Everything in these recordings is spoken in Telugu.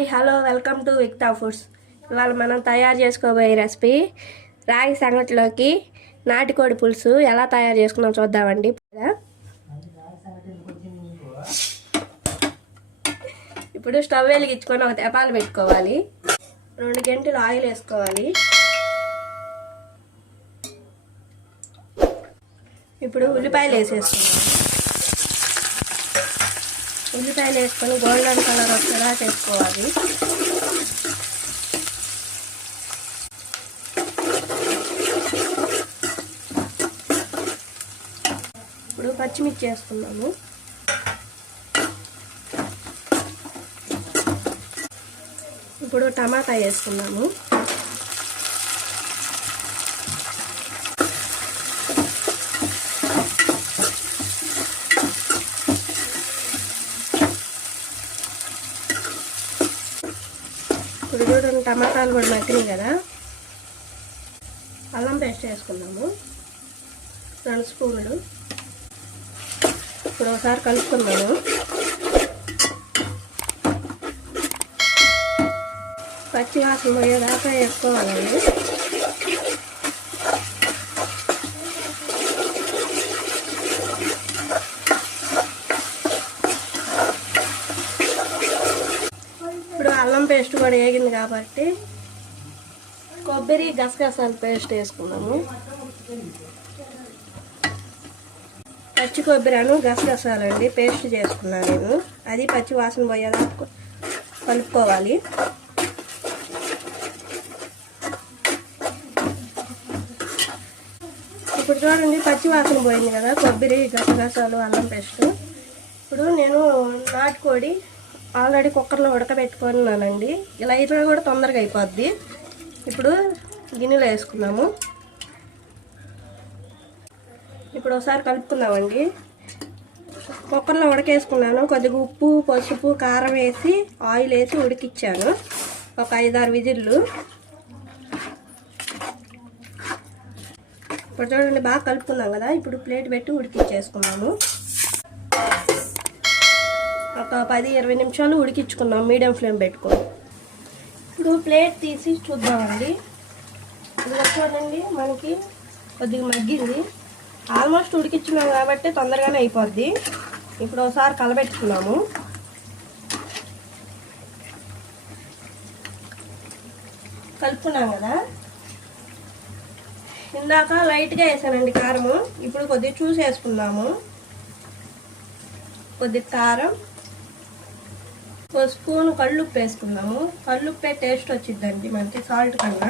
Hi hello welcome to Vikta foods. ఇవాళ మనం తయారు చేసుకోబోయే రెసిపీ రాగి సంగటిలోకి నాటికోడి పులుసు ఎలా తయారు చేసుకున్నాం చూద్దామండి. ఇప్పుడు స్టవ్ వెలిగించుకొని ఒక తెపాలు పెట్టుకోవాలి. రెండు గంటలు ఆయిల్ వేసుకోవాలి. ఇప్పుడు ఉల్లిపాయలు వేసేసుకోవాలి ఉల్లిపాయలు వేసుకొని గోల్డెన్ కలర్ వచ్చేలా చేసుకోవాలి. ఇప్పుడు పచ్చిమిర్చి వేసుకున్నాము ఇప్పుడు టమాటా వేసుకున్నాము రెండు చూడండి టమాటాలు కూడా మగ్గినాయి కదా. అల్లం పేస్ట్ వేసుకున్నాము రెండు స్పూన్లు. ఇప్పుడు ఒకసారి కలుపుకున్నాము పచ్చి వాసన పోయేదాకా వేసుకోవాలండి ఇప్పుడు అల్లం పేస్ట్ కూడా వేగింది కాబట్టి కొబ్బరి గసగసాల పేస్ట్ వేసుకున్నాము. పచ్చి కొబ్బరిను గసగసాలండి పేస్ట్ చేసుకున్నాను నేను. అది పచ్చి వాసన పోయేలా కలుపుకోవాలి. ఇప్పుడు చూడండి పచ్చి వాసన పోయింది కదా కొబ్బరి గసగసాలు అల్లం పేస్ట్. ఇప్పుడు నేను నాటుకోడి ఆల్రెడీ కుక్కర్లో ఉడకబెట్టుకున్నానండి. ఇలా అయినా కూడా తొందరగా అయిపోద్ది. ఇప్పుడు గిన్నెలో వేసుకున్నాము. ఇప్పుడు ఒకసారి కలుపుకుందామండి. కుక్కర్లో ఉడకేసుకున్నాను. కొద్దిగా ఉప్పు పసుపు కారం వేసి ఆయిల్ వేసి ఉడికిచ్చాను. ఒక ఐదారు విజిల్లు. ఇప్పుడు చూడండి బాగా కలుపుకున్నాం కదా. ఇప్పుడు ప్లేట్ పెట్టి ఉడికిచ్చేసుకున్నాము. ఒక పది ఇరవై నిమిషాలు ఉడికించుకున్నాం. మీడియం ఫ్లేమ్ పెట్టుకొని. ఇప్పుడు ప్లేట్ తీసి చూద్దామండి. ఇది చూడండి మనకి కొద్దిగా మగ్గింది. ఆల్మోస్ట్ ఉడికించున్నాం కాబట్టి తొందరగానే అయిపోద్ది. ఇప్పుడు ఒకసారి కలబెట్టుకున్నాము. కలుపుకున్నాం కదా. ఇందాక లైట్గా వేసానండి కారము. ఇప్పుడు కొద్దిగా చూసి వేసుకున్నాము కొద్దిగా కారం. ఒక స్పూన్ కళ్ళుప్పు వేసుకుందాము కళ్ళుప్పే టేస్ట్ వచ్చిందండి మనకి సాల్ట్ కన్నా.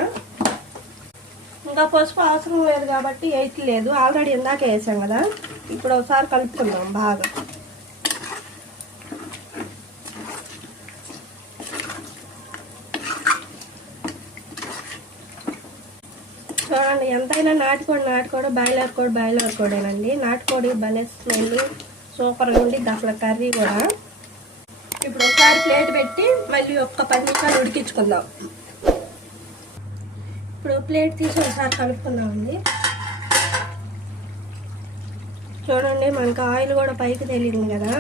ఇంకా పసుపు అవసరం లేదు కాబట్టి ఎయిత్ లేదు. ఆల్రెడీ ఇందాక వేసాం కదా. ఇప్పుడు ఒకసారి కలుపుకుందాం బాగా. చూడండి ఎంతైనా నాటుకోడి నాటుకోడి బాయిలర్ కోడి బాయిలర్ కోడేనండి. నాటుకోడి భలే స్మెల్ సూపర్గా ఉండి అసలు కర్రీ కూడా. ఇప్పుడు ఒకసారి ప్లేట్ పెట్టి మళ్ళీ ఒక్క పది నిమిషాలు ఉడికించుకుందాం. ఇప్పుడు ప్లేట్ తీసి ఒకసారి కలుపుకుందామండి. చూడండి మనకి ఆయిల్ కూడా పైకి తెలియదు కదా.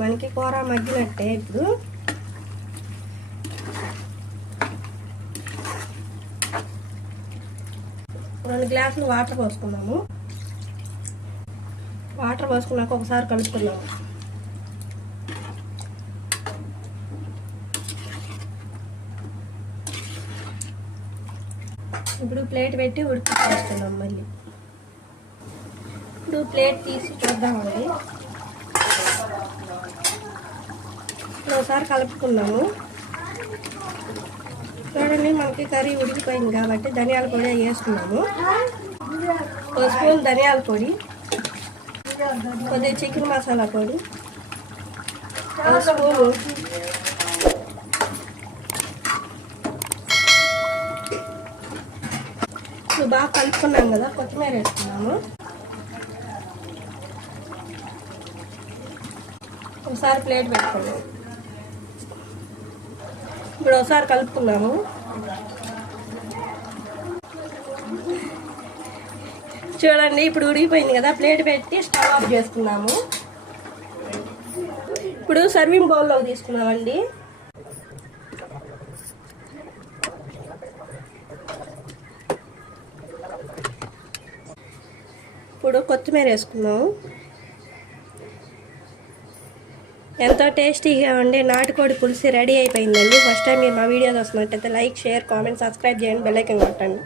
మనకి కూర మగ్గినట్టే ఇప్పుడు. రెండు గ్లాసులు వాటర్ పోసుకున్నాము వాటర్ పోసుకున్నాక ఒకసారి కలుపుకున్నాము ఇప్పుడు ప్లేట్ పెట్టి ఉడికిస్తున్నాం మళ్ళీ. ఇప్పుడు ప్లేట్ తీసి చూద్దామండి ఇప్పుడు ఒకసారి కలుపుకున్నాము. చూడండి మనకి కర్రీ ఉడికిపోయింది కాబట్టి ధనియాల పొడి వేసుకున్నాము ఒక స్పూన్ ధనియాల పొడి కొద్దిగా చికెన్ మసాలా పొడి ఒక స్పూన్ బాగా కలుపుకున్నాం కదా కొత్తిమీర వేసుకున్నాము. ఒకసారి ప్లేట్ పెట్టుకున్నాము ఇప్పుడు ఒకసారి కలుపుకున్నాము. చూడండి ఇప్పుడు ఉడిగిపోయింది కదా ప్లేట్ పెట్టి స్టవ్ ఆఫ్ చేసుకున్నాము. ఇప్పుడు సర్వింగ్ బౌల్లో తీసుకున్నామండి ఇప్పుడు కొత్తిమీర వేసుకున్నాము ఎంతో టేస్టీగా ఉండే నాటుకోడి పులుసు రెడీ అయిపోయిందండి. ఫస్ట్ టైం మీరు మా వీడియో వస్తున్నట్టయితే లైక్ షేర్ కామెంట్ సబ్స్క్రైబ్ చేయండి. బెల్లైకన్ కొట్టండి.